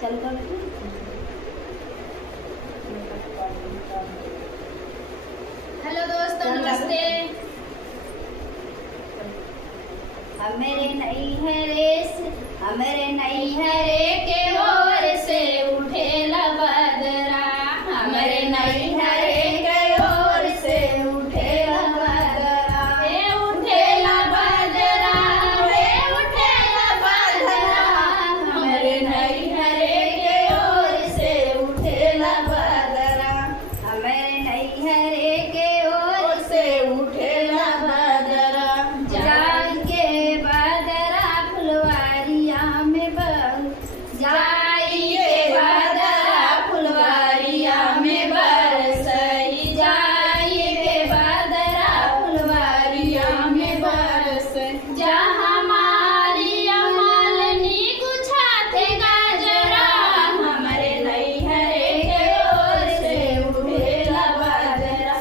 चल कर हेलो दोस्तों, नमस्ते। हमारे नहीं है रेस, हमारे नहीं है रे के ओर से उठेला बदरा, हमारे नहीं है रे के ओर से उठेला बदरा, हे उठेला बदरा, हे उठेला बदरा, हमारे नहीं है रे के ओर से उठेला बदरा, हमारे नहीं है रे के ओर से उठेला बदरा, जाग के बदरा फुलवारिया में बहू, जाइए बदरा फुलवारिया में बरसई, जाइए बदरा फुलवारिया में बरसई, जहाँ हमारी अमालनी गुछाते गाजरा, हमारे नैहरे के ओर से उठेला बदरा,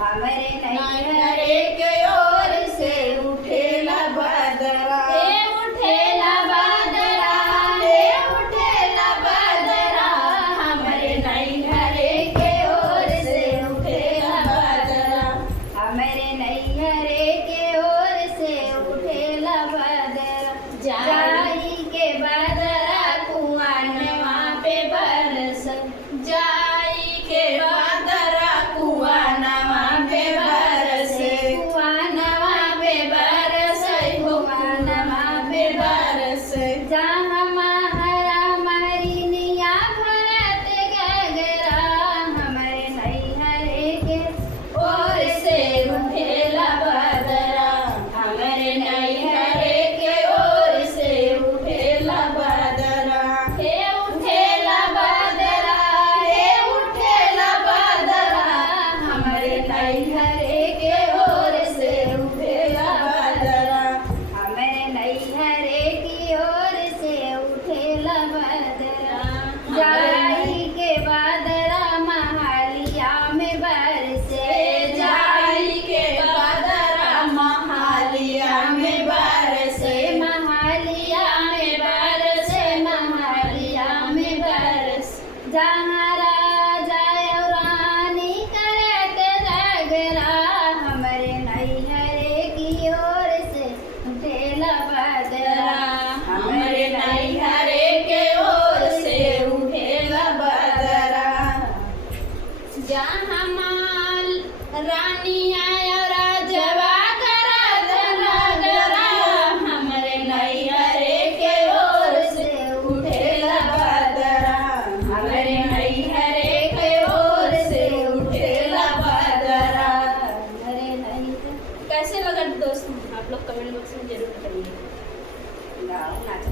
हमारे नैहरे के ओर से उठेला बदरा, हे उठेला बदरा, हे उठेला बदरा, हमारे नैहरे के ओर से उठेला बदरा, हमारे नैहरे के ओर से उठेला बदरा, जाई के बदरा कुआनवा पे बरस, जाई के बदरा कुआनवा पे बरसे, कुआनवा पे बरसे, कुआनवा पे बरसे, जहाँ महरा महरिनिया भरत गगरा, हमारे नैहरे के ओर से उठेला बदरा, हमारे नैहरे के ओर से उठेला बदरा, हे उठेला बदरा, हे उठेला बदरा, हमारे नैहरे के ओर से उठेला बदरा, हमारे नैहरे की ओर से उठेला बदरा, जाई के बदरा महालिया में बरसे, जाई के बदरा महालिया में बरसे, महालिया में बरसे, महालिया में बरस, जहाँ राजा और रानी करत रगरा, हमारे नैहरे की ओर से उठेला बदरा, हमारे नैहरे के ओर से उठेला बदरा, जहाँ माल रानी आया राजवा करत रगरा, हमारे नैहरे के ओर से उठेला बदरा, हमारे नैहरे के ओर से उठेला बदरा, हमारे नैहरे। कैसे लगा दोस्तों? आप लोग कमेंट बॉक्स में जरूर बताइए। गाँव नाच